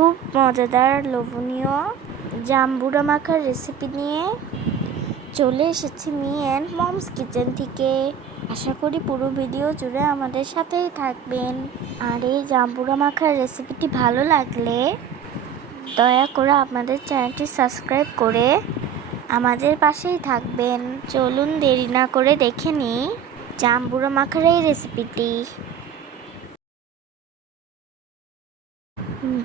খুব মজাদার লোভনীয় জাম্বুরা মাখার রেসিপি নিয়ে চলে এসেছি মি অ্যান্ড মমস কিচেন থেকে। আশা করি পুরো ভিডিও জুড়ে আমাদের সাথেই থাকবেন। আর এই জাম্বুরা মাখার রেসিপিটি ভালো লাগলে দয়া করে আমাদের চ্যানেলটি সাবস্ক্রাইব করে আমাদের পাশেই থাকবেন। চলুন দেরি না করে দেখে নিই জাম্বুরা মাখার এই রেসিপিটি।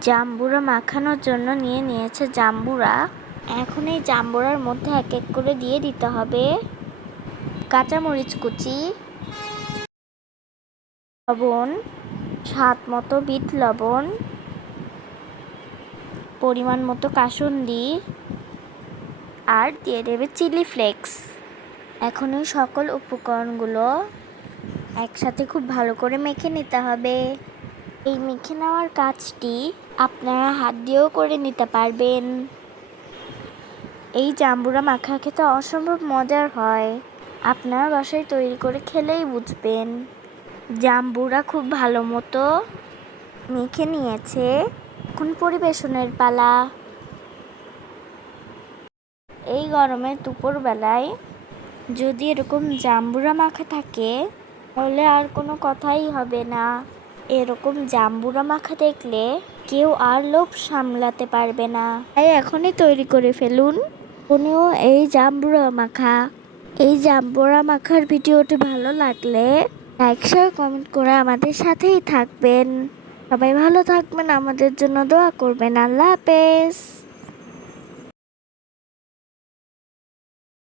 জাম্বুরা মাখানোর জন্য নিয়ে নিয়েছে জাম্বুরা। এখন এই জাম্বুরার মধ্যে এক এক করে দিয়ে দিতে হবে কাঁচামরিচ কুচি, লবণ, স্বাদ মতো বিট লবণ, পরিমাণ মতো কাসুন্দি, আর দিয়ে দেবে চিলি ফ্লেক্স। এখন এই সকল উপকরণগুলো একসাথে খুব ভালো করে মেখে নিতে হবে। এই মেখে নেওয়ার কাজটি আপনারা হাত দিয়েও করে নিতে পারবেন। এই জাম্বুরা মাখা খেতে অসম্ভব মজার হয়। আপনারা বাসায় তৈরি করে খেলেই বুঝবেন। জাম্বুরা খুব ভালো মতো মেখে নিয়েছে। এখন পরিবেশনের পালা। এই গরমের দুপুরবেলায় যদি এরকম জাম্বুরা মাখা থাকে তাহলে আর কোনো কথাই হবে না। এরকম জাম্বুরা মাখা দেখলে কেউ আর লোভ সামলাতে পারবে না। তাই এখনই তৈরি করে ফেলুন আপনিও এই জাম্বুরা মাখা। এই জাম্বুরা মাখার ভিডিওটি ভালো লাগলে লাইক শেয়ার কমেন্ট করে আমাদের সাথেই থাকবেন। সবাই ভালো থাকবেন, আমাদের জন্য দোয়া করবেন। আল্লাহ হাফেজ।